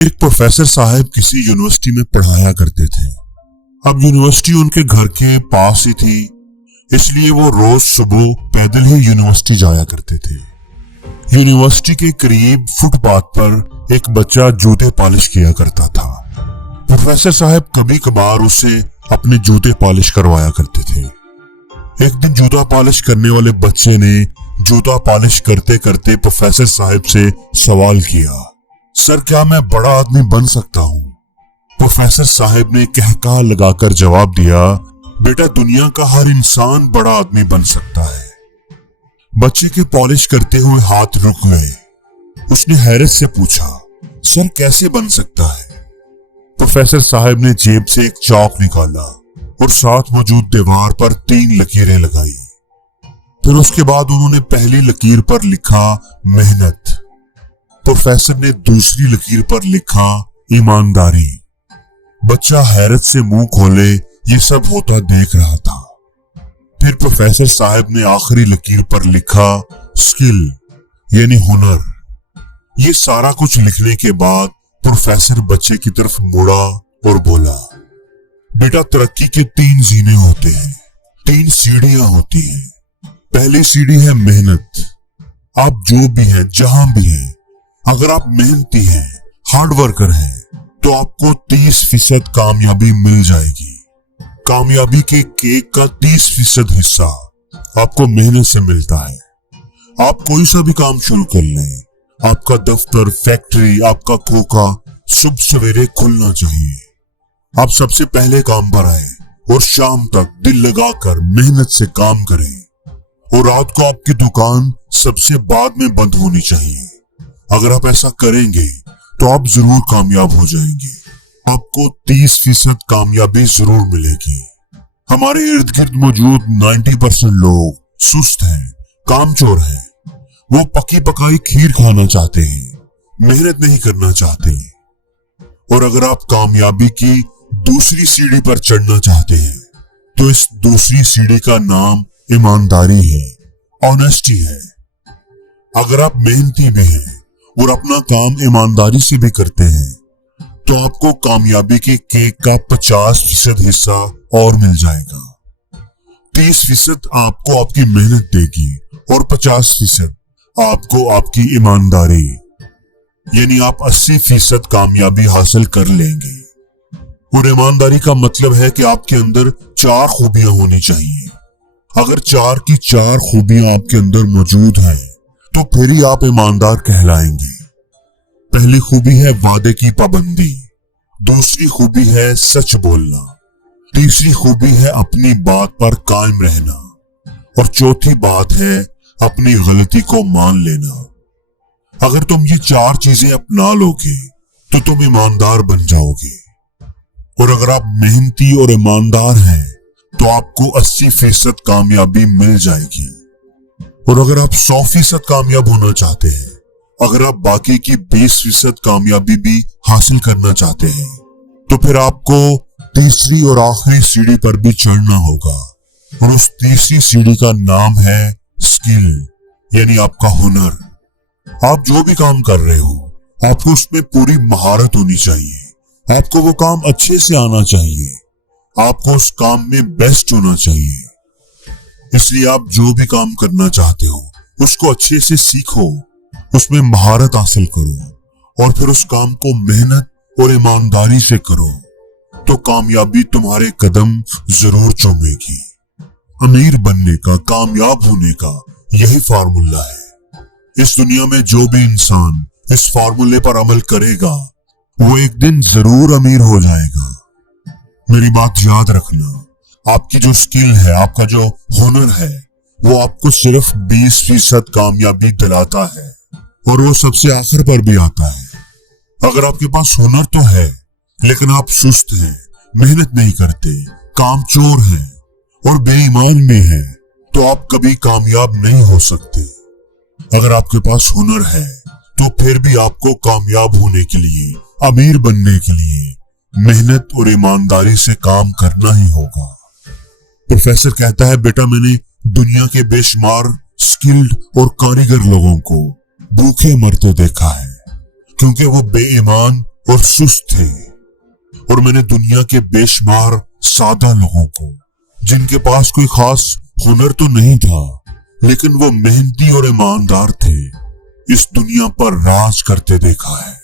एक प्रोफेसर साहब किसी यूनिवर्सिटी में पढ़ाया करते थे। अब यूनिवर्सिटी उनके घर के पास ही थी, इसलिए वो रोज सुबह पैदल ही यूनिवर्सिटी जाया करते थे। यूनिवर्सिटी के करीब फुटपाथ पर एक बच्चा जूते पॉलिश किया करता था। प्रोफेसर साहब कभी कभार उससे अपने जूते पॉलिश करवाया करते थे। एक दिन जूता पॉलिश करने वाले बच्चे ने जूता पॉलिश करते करते प्रोफेसर साहब से सवाल किया, सर क्या मैं बड़ा आदमी बन सकता हूँ? प्रोफेसर साहब ने कहका लगाकर जवाब दिया, बेटा दुनिया का हर इंसान बड़ा आदमी बन सकता है। बच्चे के पॉलिश करते हुए हाथ रुक गए। उसने हैरत से पूछा, सर कैसे बन सकता है? प्रोफेसर साहब ने जेब से एक चौक निकाला और साथ मौजूद दीवार पर 3 लकीरें लगाई। फिर उसके बाद उन्होंने पहली लकीर पर लिखा मेहनत। प्रोफेसर ने दूसरी लकीर पर लिखा ईमानदारी। बच्चा हैरत से मुंह खोले ये सब होता देख रहा था। फिर प्रोफेसर साहब ने आखिरी लकीर पर लिखा स्किल यानी हुनर। ये सारा कुछ लिखने के बाद प्रोफेसर बच्चे की तरफ मुड़ा और बोला, बेटा तरक्की के 3 जीने होते हैं, 3 सीढ़ियां होती हैं। पहली सीढ़ी है मेहनत। आप जो भी हैं, जहां भी हैं, अगर आप मेहनती हैं, हार्ड वर्कर हैं, तो आपको 30% कामयाबी मिल जाएगी। कामयाबी के केक का 30% हिस्सा आपको मेहनत से मिलता है। आप कोई सा भी काम शुरू कर लें, आपका दफ्तर, फैक्ट्री, आपका खोखा सुबह सवेरे खुलना चाहिए। आप सबसे पहले काम पर आए और शाम तक दिल लगाकर मेहनत से काम करें और रात को आपकी दुकान सबसे बाद में बंद होनी चाहिए। अगर आप ऐसा करेंगे तो आप जरूर कामयाब हो जाएंगे। आपको 30% कामयाबी जरूर मिलेगी। हमारे इर्द गिर्द मौजूद 90% लोग सुस्त हैं, कामचोर हैं। वो पकी पकाई खीर खाना चाहते हैं, मेहनत नहीं करना चाहते। और अगर आप कामयाबी की दूसरी सीढ़ी पर चढ़ना चाहते हैं तो इस दूसरी सीढ़ी का नाम ईमानदारी है, ऑनेस्टी है। अगर आप मेहनती भी हैं और अपना काम ईमानदारी से भी करते हैं तो आपको कामयाबी के केक का 50% हिस्सा और मिल जाएगा। 30% आपको आपकी मेहनत देगी और 50% आपको आपकी ईमानदारी, यानी आप 80% कामयाबी हासिल कर लेंगे। और ईमानदारी का मतलब है कि आपके अंदर 4 खूबियां होनी चाहिए। अगर 4 की 4 खूबियां आपके अंदर मौजूद हैं तो फिर ही आप ईमानदार कहलाएंगे। पहली खूबी है वादे की पाबंदी, दूसरी खूबी है सच बोलना, तीसरी खूबी है अपनी बात पर कायम रहना और चौथी बात है अपनी गलती को मान लेना। अगर तुम ये 4 चीजें अपना लोगे तो तुम ईमानदार बन जाओगे। और अगर आप मेहनती और ईमानदार हैं तो आपको 80% कामयाबी मिल जाएगी। और अगर आप 100% कामयाब होना चाहते हैं, अगर आप बाकी की 20% कामयाबी भी हासिल करना चाहते हैं, तो फिर आपको तीसरी और आखिरी सीढ़ी पर भी चढ़ना होगा। और उस तीसरी सीढ़ी का नाम है स्किल, यानी आपका हुनर। आप जो भी काम कर रहे हो, आपको उसमें पूरी महारत होनी चाहिए। आपको वो काम अच्छे से आना चाहिए। आपको उस काम में बेस्ट होना चाहिए। इसलिए आप जो भी काम करना चाहते हो उसको अच्छे से सीखो, उसमें महारत हासिल करो और फिर उस काम को मेहनत और ईमानदारी से करो तो कामयाबी तुम्हारे कदम जरूर चूमेगी। अमीर बनने का, कामयाब होने का यही फार्मूला है। इस दुनिया में जो भी इंसान इस फार्मूले पर अमल करेगा वो एक दिन जरूर अमीर हो जाएगा। मेरी बात याद रखना, आपकी जो स्किल है, आपका जो हुनर है, वो आपको सिर्फ 20% कामयाबी दिलाता है और वो सबसे आखिर पर भी आता है। अगर आपके पास हुनर तो है लेकिन आप सुस्त हैं, मेहनत नहीं करते, कामचोर हैं और बेईमान में हैं, तो आप कभी कामयाब नहीं हो सकते। अगर आपके पास हुनर है तो फिर भी आपको कामयाब होने के लिए, अमीर बनने के लिए मेहनत और ईमानदारी से काम करना ही होगा। प्रोफेसर कहता है, बेटा मैंने दुनिया के बेशुमार स्किल्ड और कारीगर लोगों को भूखे मरते देखा है, क्योंकि वो बेईमान और सुस्त थे। और मैंने दुनिया के बेशुमार सादा लोगों को, जिनके पास कोई खास हुनर तो नहीं था, लेकिन वो मेहनती और ईमानदार थे, इस दुनिया पर राज करते देखा है।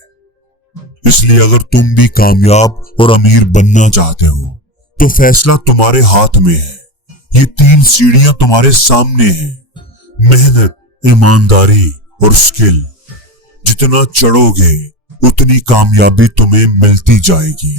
इसलिए अगर तुम भी कामयाब और अमीर बनना चाहते हो तो फैसला तुम्हारे हाथ में है। ये 3 सीढ़ियां तुम्हारे सामने हैं। मेहनत, ईमानदारी और स्किल। जितना चढ़ोगे उतनी कामयाबी तुम्हें मिलती जाएगी।